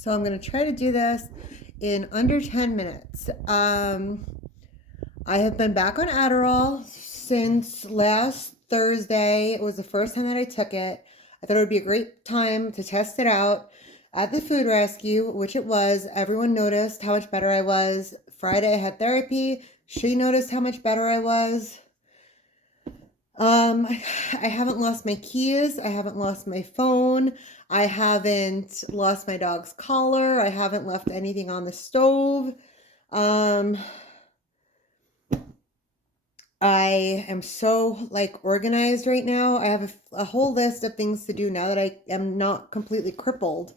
So I'm going to try to do this in under 10 minutes. I have been back on Adderall since last Thursday. It was the first time that I took it. I thought it would be a great time to test it out at the food rescue, which it was. Everyone noticed how much better I was. Friday I had therapy. She noticed how much better I was. I haven't lost my keys. I haven't lost my phone. I haven't lost my dog's collar. I haven't left anything on the stove. Um, I am so like organized right now. I have a whole list of things to do now that I am not completely crippled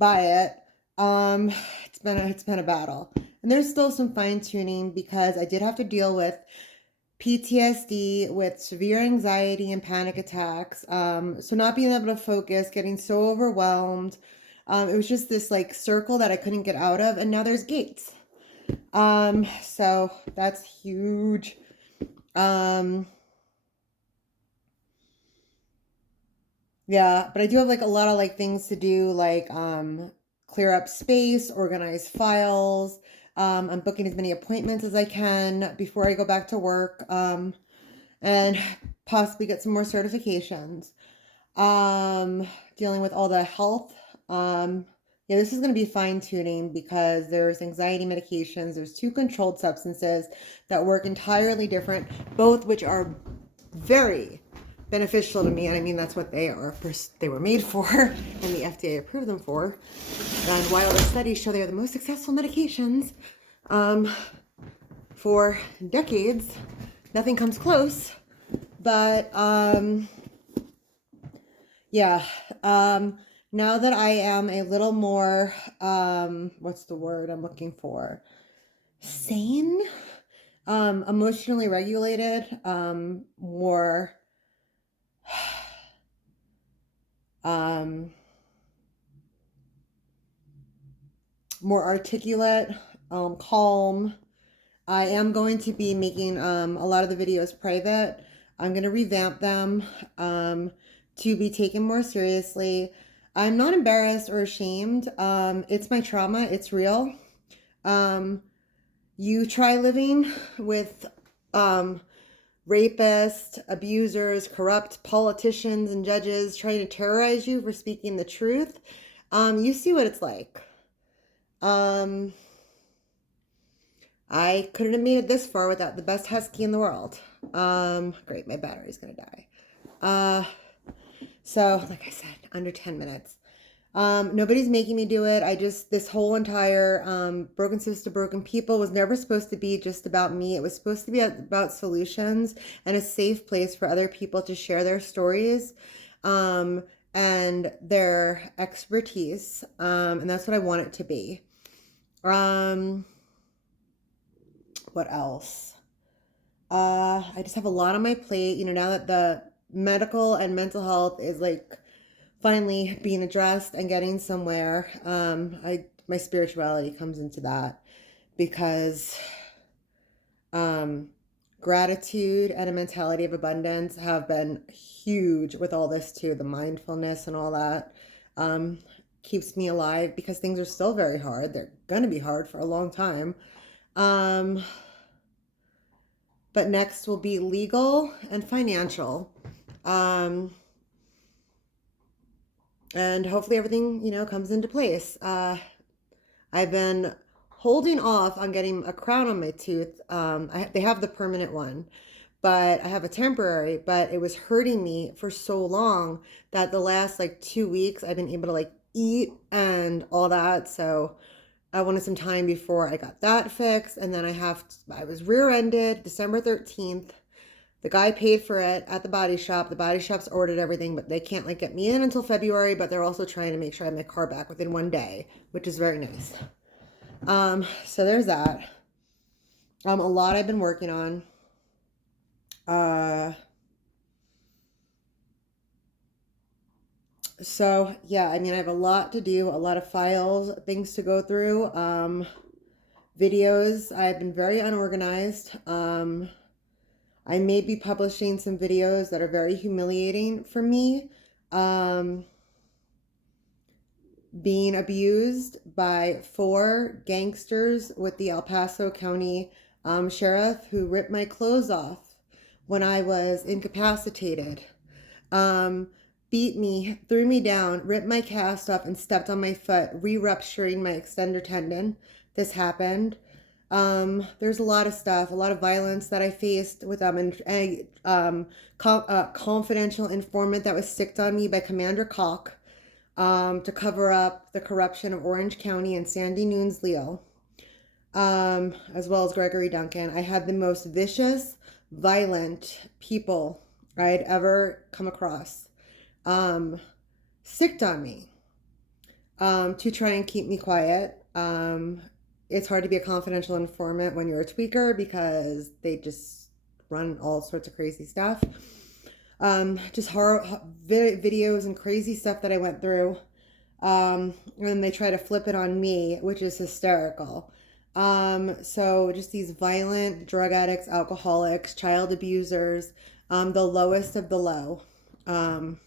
by it. Um, it's been a battle. And there's still some fine tuning because I did have to deal with PTSD, with severe anxiety and panic attacks. So not being able to focus, getting so overwhelmed. It was just this like circle that I couldn't get out of, and now there's gates. So that's huge. Yeah, but I do have like a lot of like things to do, like clear up space, organize files. I'm booking as many appointments as I can before I go back to work. And possibly get some more certifications. Dealing with all the health. Yeah, this is going to be fine tuning because there's anxiety medications, there's two controlled substances that work entirely different, both which are very beneficial to me. And I mean, that's what they are. They were made for, and the FDA approved them for. And while the studies show they are the most successful medications for decades, nothing comes close. But yeah, now that I am a little more what's the word I'm looking for? Sane, emotionally regulated, more um more articulate, calm. I am going to be making a lot of the videos private. I'm going to revamp them to be taken more seriously. I'm not embarrassed or ashamed. It's my trauma. It's real. You try living with rapists, abusers, corrupt politicians, and judges trying to terrorize you for speaking the truth. You see what it's like. I couldn't have made it this far without the best husky in the world. Great, my battery's gonna die. So like I said, under 10 minutes. Nobody's making me do it. This whole entire Broken Sister Broken People was never supposed to be just about me. It was supposed to be about solutions and a safe place for other people to share their stories and their expertise. And that's what I want it to be. What else? I just have a lot on my plate, now that the medical and mental health is like finally being addressed and getting somewhere. My spirituality comes into that because gratitude and a mentality of abundance have been huge with all this too. The mindfulness and all that keeps me alive because things are still very hard. They're gonna be hard for a long time. But next will be legal and financial. And hopefully everything, comes into place. I've been holding off on getting a crown on my tooth. They have the permanent one, but I have a temporary, but it was hurting me for so long that the last like 2 weeks I've been able to like eat and all that. So I wanted some time before I got that fixed. And then I was rear-ended December 13th. The guy paid for it at the body shop. The body shop's ordered everything, but they can't like get me in until February, but they're also trying to make sure I have my car back within 1 day, which is very nice. So there's that. A lot I've been working on. So yeah, I mean, I have a lot to do, a lot of files, things to go through. Videos, I've been very unorganized. I may be publishing some videos that are very humiliating for me. being abused by 4 gangsters with the El Paso County sheriff who ripped my clothes off when I was incapacitated. Beat me, threw me down, ripped my cast off, and stepped on my foot, re-rupturing my extender tendon. This happened. There's a lot of stuff, a lot of violence that I faced with a confidential informant that was sicked on me by Commander Koch to cover up the corruption of Orange County and Sandy Nunes Leo, as well as Gregory Duncan. I had the most vicious, violent people I'd ever come across sicked on me to try and keep me quiet. It's hard to be a confidential informant when you're a tweaker because they just run all sorts of crazy stuff. Just horror videos and crazy stuff that I went through. And then they try to flip it on me, which is hysterical. So just these violent drug addicts, alcoholics, child abusers, the lowest of the low. Come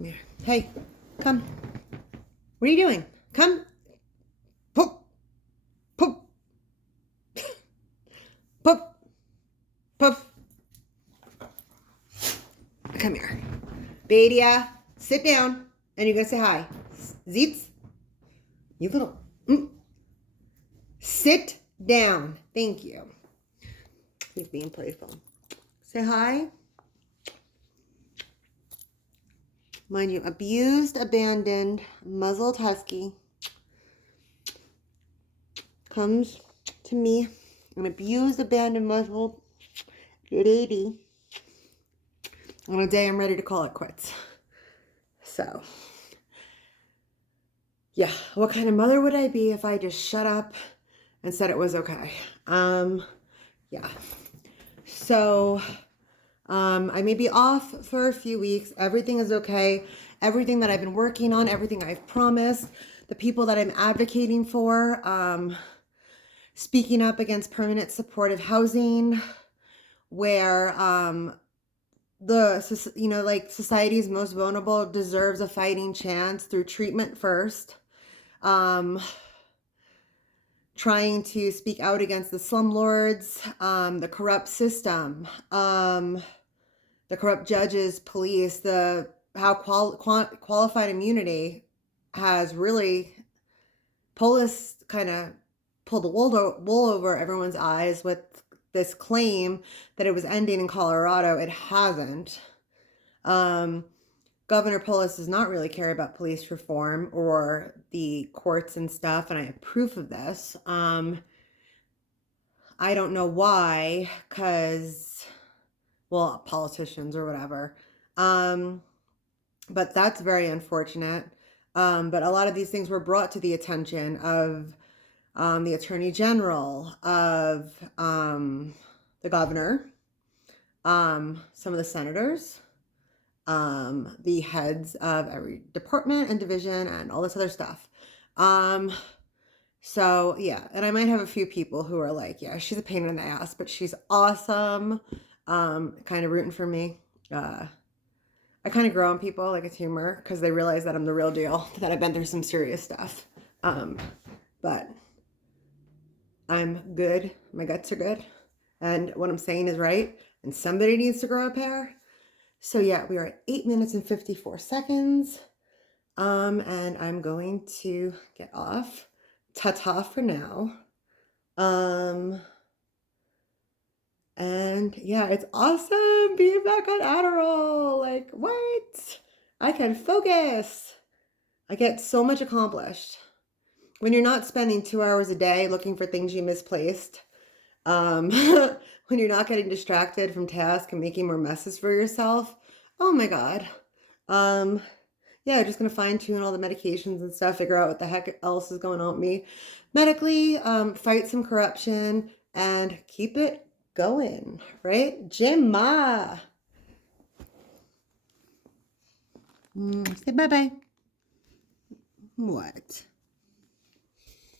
here. Hey, come. What are you doing? Come. Poop. Poop. Poop. Poop. Come here. Badia, sit down and you're going to say hi. Zeets. You little... Sit down. Thank you. He's being playful. Say hi. Mind you, abused, abandoned, muzzled husky comes to me, an abused, abandoned, muzzled lady on a day I'm ready to call it quits. So, yeah, what kind of mother would I be if I just shut up and said it was okay? Yeah. So, I may be off for a few weeks. Everything is okay. Everything that I've been working on, everything I've promised, the people that I'm advocating for, speaking up against permanent supportive housing, where society's most vulnerable deserves a fighting chance through treatment first. Trying to speak out against the slumlords, the corrupt system, the corrupt judges, police, how qualified immunity has really kind of pulled the wool over everyone's eyes with this claim that it was ending in Colorado. It hasn't. Governor Polis does not really care about police reform or the courts and stuff, and I have proof of this. I don't know why, politicians or whatever. But that's very unfortunate. But a lot of these things were brought to the attention of the Attorney General, of the governor, some of the senators, the heads of every department and division and all this other stuff. So yeah, and I might have a few people who are like, yeah, she's a pain in the ass, but she's awesome. Kind of rooting for me. I kind of grow on people like a tumor because they realize that I'm the real deal, that I've been through some serious stuff. But I'm good. My guts are good. And what I'm saying is right. And somebody needs to grow a pair. So yeah, we are at 8 minutes and 54 seconds. And I'm going to get off. Ta-ta for now. And yeah, it's awesome being back on Adderall. Like, what? I can focus. I get so much accomplished. When you're not spending 2 hours a day looking for things you misplaced, when you're not getting distracted from tasks and making more messes for yourself, oh my God. Yeah, just going to fine tune all the medications and stuff, figure out what the heck else is going on with me medically, fight some corruption, and keep it going, right? Gemma. Say bye-bye. What?